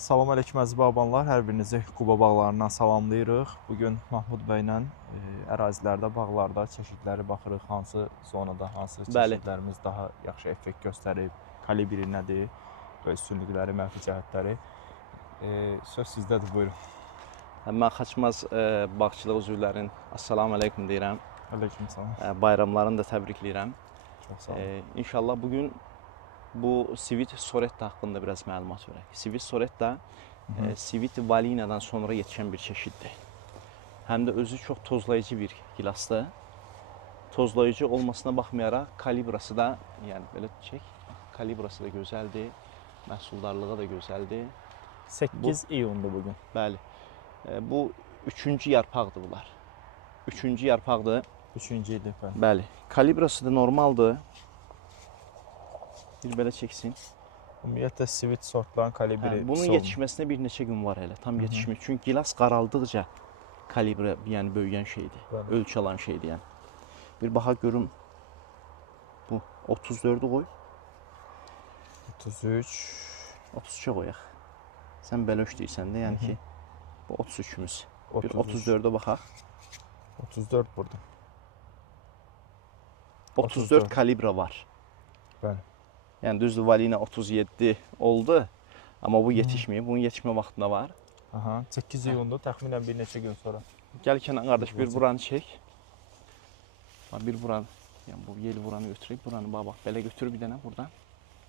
Salam əleykum əziz bağbanlar, hər birinizi Quba bağlarından salamlayırıq. Bugün Mahmud bəylə ərazilərdə, bağlarda çeşidləri baxırıq, hansı zonada, hansı çeşidlərimiz daha yaxşı effekt göstərib, kalibri nədir və üstünlükləri, mənfi cəhətləri. Söz sizdədir, buyurun. Mən Xaçmaz bağçılıq üzvlərin assalamu əleykum deyirəm. Əleykum salam. Bayramlarını da təbrikləyirəm. Çox sağ olun. İnşallah bugün bu Sivit Soretta haqqında biraz məlumat verək. Sivit Soretta Sivit Valinadan sonra yetişən bir çeşiddir. Həm də özü çox tozlayıcı bir gilasdır. Tozlayıcı olmasına baxmayaraq kalibrası da, yəni belə çək, kalibrası da gözəldir, məhsuldarlığı da gözəldir. 8 iyundur bugün. Bəli. Bu üçüncü yarpaqdır bunlar. Üçüncü yarpaqdır. Üçüncü idi. Bəli. Kalibrası da normaldır. Bir belə çəksin. Ümumiyyətlə Sivit sortların kalibri bunun yetişməsinə bir neçə gün var elə, tam yetişmir. Çünki gilas qaraldıqca kalibri, yəni böyüyən şeydir, ölçü alan şeydir yəni. Bir baxa görüm, bu 34'ü qoy. 33. 33'e qoyaq. Sən belə deyirsən də, yəni ki, bu 33'ümüz. Bir 34'e baxaq. 34 burada. 34 kalibra var. Bəli. Yəni düzdür, Valina 37 oldu, amma bu yetişməyib. Bunun yetişmə vaxtında var. Aha, 8 iyundur, təxminən bir neçə gün sonra. Gəl Kənan qardaş, bir buranı çək. Bir buranı, yəni bu yel buranı götürək. Buranı bax, belə götür bir dənə buradan.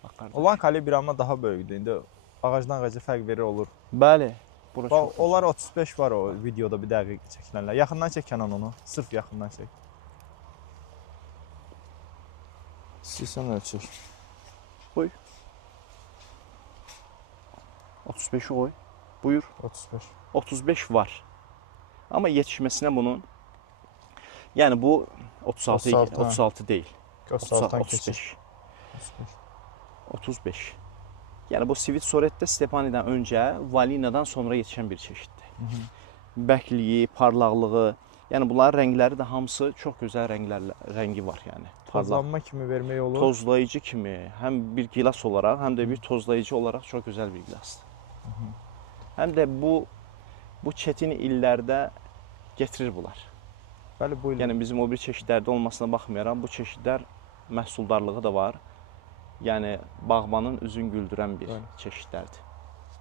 Bax qardaş. Olan kalibri amma daha böyükdür. İndi ağacdan ağaca fərq verir olur. Bəli. Bax, onlar 35 var o videoda bir dəqiq çəkilənlər. Yaxından çək Kənan onu. Sırf yaxından çək. İstəyirsən ölçək. Qoy. 35'i qoy. Buyur. 35. 35 var. Amma yetişməsinə bunun, yəni bu 36 deyil. 35. 35. Yəni bu Sivit Soretta Stepani'dən öncə, Valinadan sonra yetişən bir çeşiddir. Bəkliyi, parlaqlığı, yəni bunların rəngləri də hamısı çox gözəl rəngi var yəni. Tozlanma kimi vermək olur. Tozlayıcı kimi, həm bir gilas olaraq, həm də bir tozlayıcı olaraq çox gözəl bir gilasdır. Həm də bu çətin illərdə getirir bunlar. Bəli, bu il. Yəni bizim o bir çeşidlərdə olmasına baxmayaraq, bu çeşidlər məhsuldarlığı da var. Yəni bağbanın üzün güldürən bir çeşidlərdir.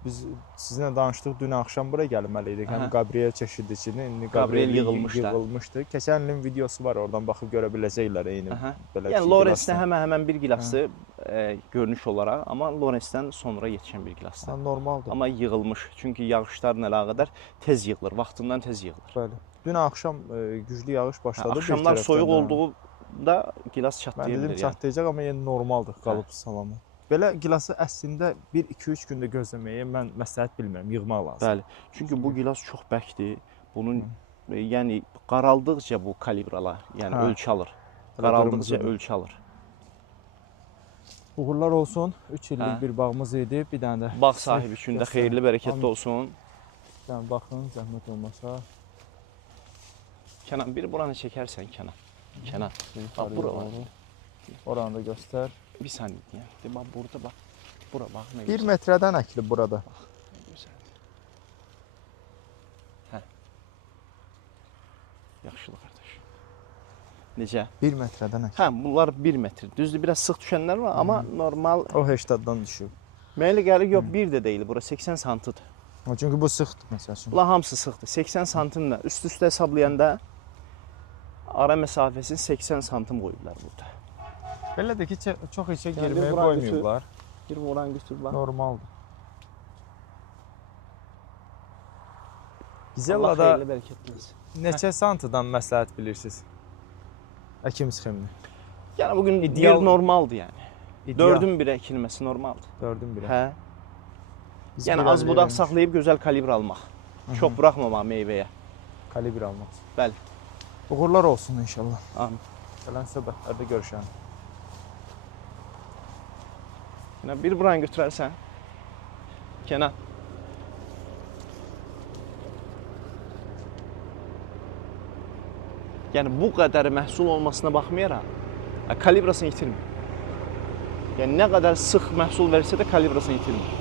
Biz sizinlə danışdıq, dün axşam bura gəlməli idik. Həm Gabriel çeşidi için, indi Gabriel yığılmışdı. Keçən ilin videosu var, oradan baxıb görə biləcəklər eyni. Yəni Lorenz'də həmən bir gilasdır görünüş olaraq, amma Lorenz'dən sonra yetişən bir gilasdır. Normaldır. Amma yığılmış, çünki yağışlarla əlaqədar tez yığılır, vaxtından tez yığılır. Bəli. Dün axşam güclü yağış başladı. Axşamlar soyuq olduğunda gilas çatlayabilir. Mən dedim çatlayacaq, amma yenə normaldır, qalıb salamı. Belə gilası əslində 1-2-3 gündə gözləməyə mən məsləhət bilmirəm, yığmaq lazım. Bəli, çünki bu gilas çox bəkdir. Bunun yəni qaraldıqca bu kalibralar, yəni ölçü alır. Qaraldıqca ölçü alır. Uğurlar olsun. 3 illik bir bağımız idi. Bir dənə də bağ sahibi üçün də xeyirli, bərəkətli olsun. Yəni baxın, zəhmət olmasa. Kənan, bir buranı çəkərsən Kənan. Kənan. Bax bura var. Oranı da göstər. Bir saniyə. Bax burada bax. Bura bax nə 1 metrədən əkilib burada. Bax, nə gözəldir. Hə. Yaxşılı qardaş. Necə? 1 metrədən əkilib. Hə, bunlar 1 metr. Düzdür, biraz sıx düşənlər var, amma normal. O 80-dan düşüb. Mənə gəlir, yox 1 də deyil, bura 80 santıdır. Çünki bu sıxdır məsəl üçün. Bunlar hamısı sıxdır. 80 santimlə üst-üstə hesablayanda ara məsafəsini 80 santim qoyublar burada. Belə də ki, çox içə girməyə qoymayıblar. Bir vuran götür bax. Normaldır. Gizellada neçə santıdan məsləhət bilirsiniz? Əkim sxemini. Yəni bugün ideal normaldır yəni. 4-ün 1-ə əkilməsi normaldır. 4-ün 1-ə. Hə. Yəni az budaq saxlayıb gözəl kalibr almaq. Çox buraxmamaq meyvəyə. Kalibr almaq. Bəli. Uğurlar olsun inşallah. Amin. Gələn söhbətlərdə görüşəlim. Bir buranı götürərsən. Kənan. Yəni bu qədər məhsul olmasına baxmayaraq, kalibrasını itirmir. Yəni nə qədər sıx məhsul versə də kalibrasını itirmir.